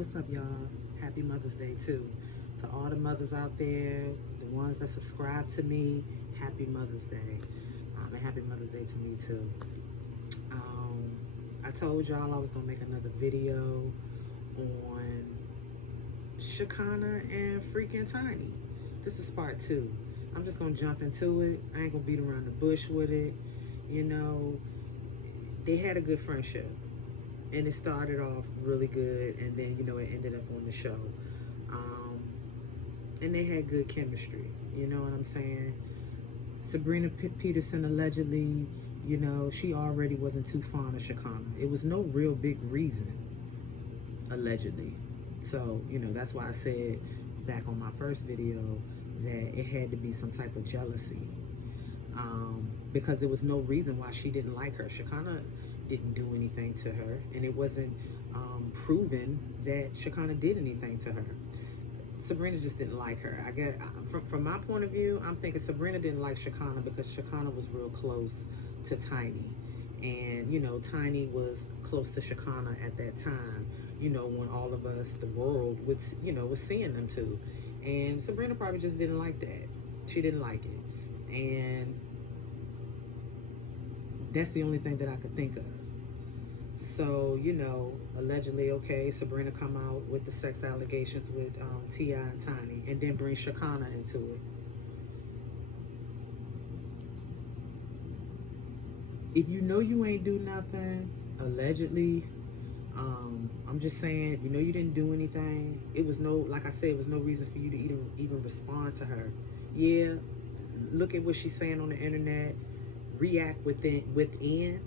What's up, y'all? Happy Mother's Day, too. To all the mothers out there, the ones that subscribe to me, happy Mother's Day. And happy Mother's Day to me, too. I told y'all I was going to make another video on Shekinah and freaking Tiny. This is part 2. I'm just going to jump into it. I ain't going to beat around the bush with it. You know, they had a good friendship. And it started off really good, and then, you know, it ended up on the show. And they had good chemistry, you know what I'm saying? Sabrina Peterson allegedly, you know, she already wasn't too fond of Shekinah. It was no real big reason, allegedly. So, you know, that's why I said back on my first video that it had to be some type of jealousy. Because there was no reason why she didn't like her. Shekinah didn't do anything to her, and it wasn't proven that Shekinah did anything to her. Sabrina just didn't like her. I guess from my point of view, I'm thinking Sabrina didn't like Shekinah because Shekinah was real close to Tiny, and you know, Tiny was close to Shekinah at that time. You know, when all of us, the world, was seeing them too, and Sabrina probably just didn't like that. She didn't like it, and that's the only thing that I could think of. So, you know, allegedly, okay, Sabrina come out with the sex allegations with T.I. and Tiny, and then bring Shekinah into it. If you know you ain't do nothing, allegedly, I'm just saying, if you know you didn't do anything, it was no, like I said, it was no reason for you to even respond to her. Yeah, look at what she's saying on the internet, react within,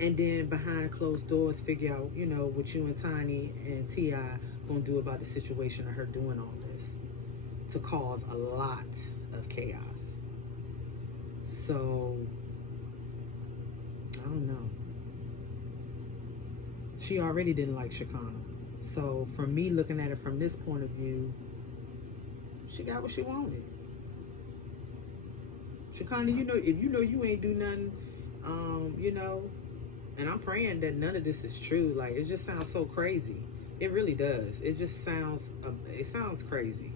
and then behind closed doors figure out, you know, what you and Tiny and T.I. gonna do about the situation of her doing all this to cause a lot of chaos. So, I don't know. She already didn't like Shekinah. So, from me looking at it from this point of view, she got what she wanted. Shekinah, you know, if you know you ain't do nothing, you know, and I'm praying that none of this is true. Like, it just sounds so crazy. It really does. It just sounds, it sounds crazy.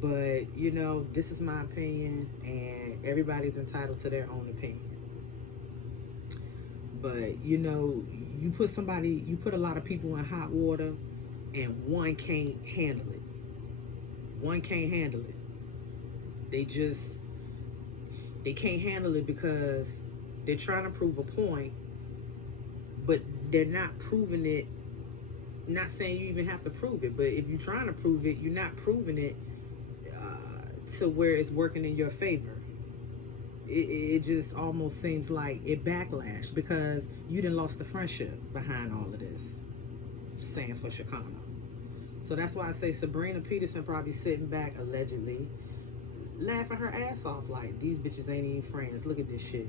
But, you know, this is my opinion, and everybody's entitled to their own opinion. But, you know, you put a lot of people in hot water, and one can't handle it. One can't handle it. They can't handle it because they're trying to prove a point, but they're not proving it. Not saying you even have to prove it, but if you're trying to prove it, you're not proving it to where it's working in your favor. It just almost seems like it backlashed because you done lost the friendship behind all of this, saying for Shekinah. So that's why I say Sabrina Peterson probably sitting back, allegedly, laughing her ass off like, these bitches ain't even friends. Look at this shit.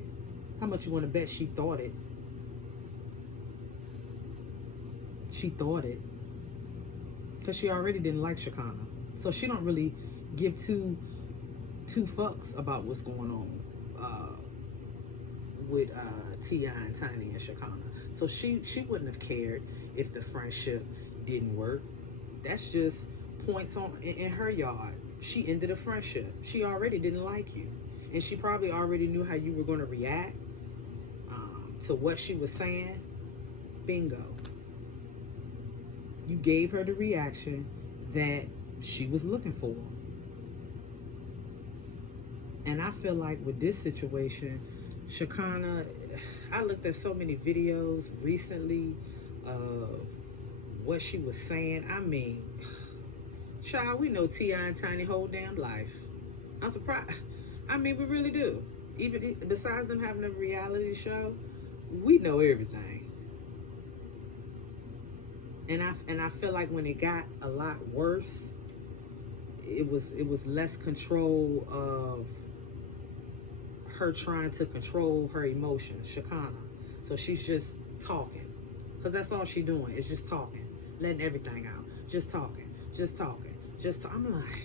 How much you want to bet she thought it? She thought it. Because she already didn't like Shekinah. So she don't really give two fucks about what's going on with T.I. and Tiny and Shekinah. So she wouldn't have cared if the friendship didn't work. That's just points on in her yard. She ended a friendship. She already didn't like you. And she probably already knew how you were going to react to what she was saying. Bingo. You gave her the reaction that she was looking for. And I feel like with this situation, Shekinah, I looked at so many videos recently of what she was saying. I mean, child, we know T.I. and Tiny whole damn life. I'm surprised. I mean, we really do. Even besides them having a reality show, we know everything. And I feel like when it got a lot worse, it was less control of her trying to control her emotions, Shekinah. So she's just talking, because that's all she's doing is just talking, letting everything out, just talking, just talking, just talking. I'm like,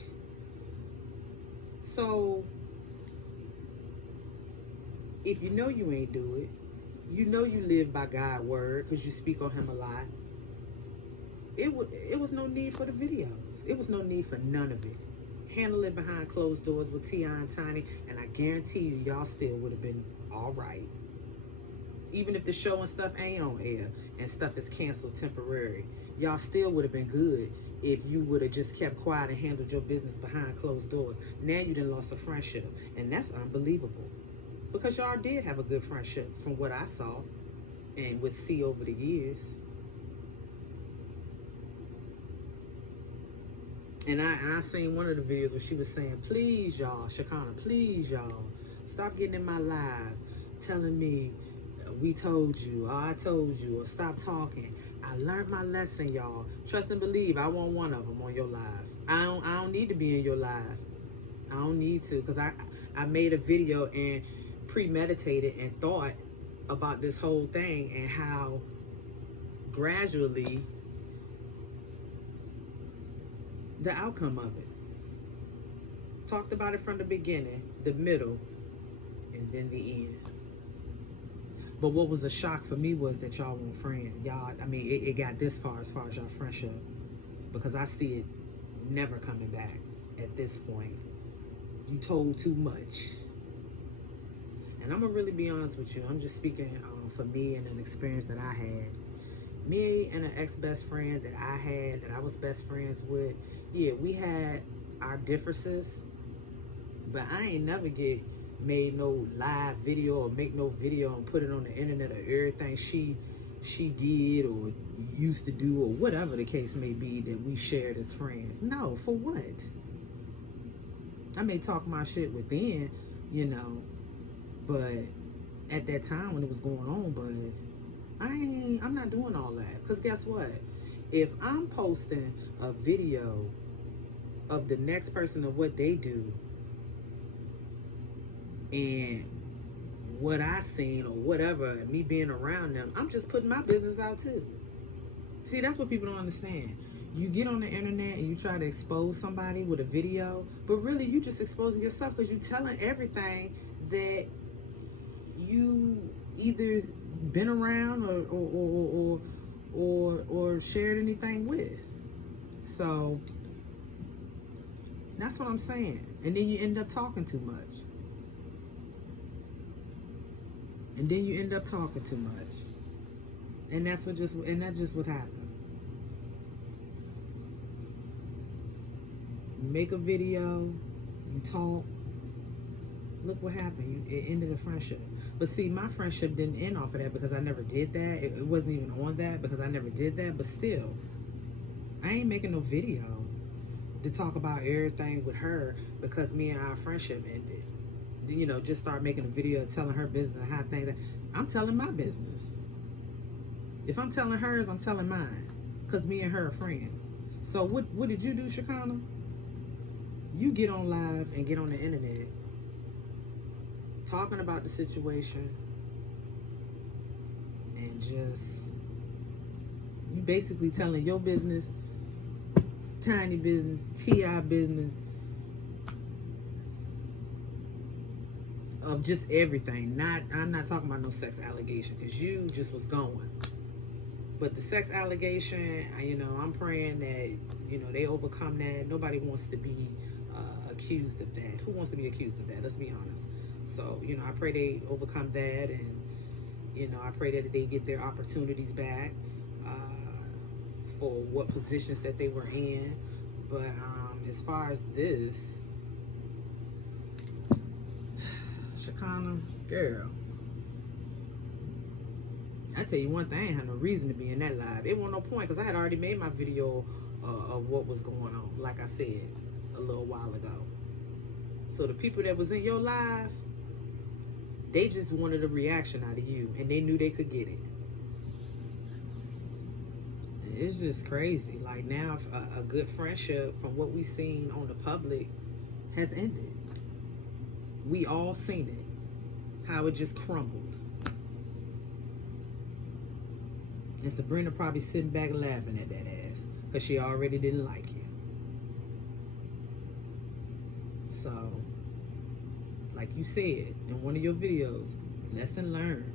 so if you know you ain't do it, you know you live by God's word because you speak on him a lot. it was no need for the videos. It was no need for none of it. Handle it behind closed doors with T.I. and Tiny, and I guarantee you, y'all still would have been all right. Even if the show and stuff ain't on air and stuff is canceled temporary, y'all still would have been good if you would have just kept quiet and handled your business behind closed doors. Now you done lost a friendship, and that's unbelievable. Because y'all did have a good friendship from what I saw and would see over the years. And I seen one of the videos where she was saying, please y'all, Shakana, please y'all, stop getting in my live telling me we told you, or I told you, or stop talking. I learned my lesson, y'all. Trust and believe, I want one of them on your live. I don't need to be in your live. I don't need to, because I made a video and premeditated and thought about this whole thing and how gradually the outcome of it. Talked about it from the beginning, the middle, and then the end. But what was a shock for me was that y'all weren't friends. Y'all, I mean, it got this far as y'all friendship, because I see it never coming back at this point. You told too much. And I'm gonna really be honest with you. I'm just speaking for me and an experience that I had. Me and an ex-best friend that I had, that I was best friends with, yeah, we had our differences, but I ain't never made no live video or make no video and put it on the internet of everything she did or used to do or whatever the case may be that we shared as friends. No, for what? I may talk my shit within, you know, but at that time when it was going on, but I'm not doing all that. Because guess what? If I'm posting a video of the next person of what they do and what I seen or whatever, me being around them, I'm just putting my business out too. See, that's what people don't understand. You get on the internet and you try to expose somebody with a video, but really you just exposing yourself because you're telling everything that you either been around or shared anything with. So that's what I'm saying. And then you end up talking too much. And that's just what happened. You make a video, you talk. Look what happened. It ended a friendship. But see, my friendship didn't end off of that because I never did that. It wasn't even on that because I never did that. But still, I ain't making no video to talk about everything with her because me and our friendship ended. You know, just start making a video telling her business and how things. I'm telling my business. If I'm telling hers, I'm telling mine. Because me and her are friends. So what did you do, Shakana? You get on live and get on the internet talking about the situation and just, you basically telling your business, Tiny business, T.I. business, of just everything. I'm not talking about no sex allegation because you just was going. But the sex allegation, you know, I'm praying that, you know, they overcome that. Nobody wants to be accused of that. Who wants to be accused of that? Let's be honest. So, you know, I pray they overcome that, and, you know, I pray that they get their opportunities back for what positions that they were in. But as far as this, Shakana, girl, I tell you one thing, I ain't had no reason to be in that live. It wasn't no point because I had already made my video of what was going on, like I said a little while ago. So the people that was in your live, they just wanted a reaction out of you, and they knew they could get it. It's just crazy. Like now, a good friendship from what we seen on the public has ended. We all seen it, how it just crumbled. And Sabrina probably sitting back laughing at that ass because she already didn't like you. So, like you said in one of your videos, lesson learned.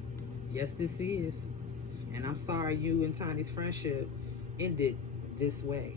Yes, this is. And I'm sorry you and Tiny's friendship ended this way.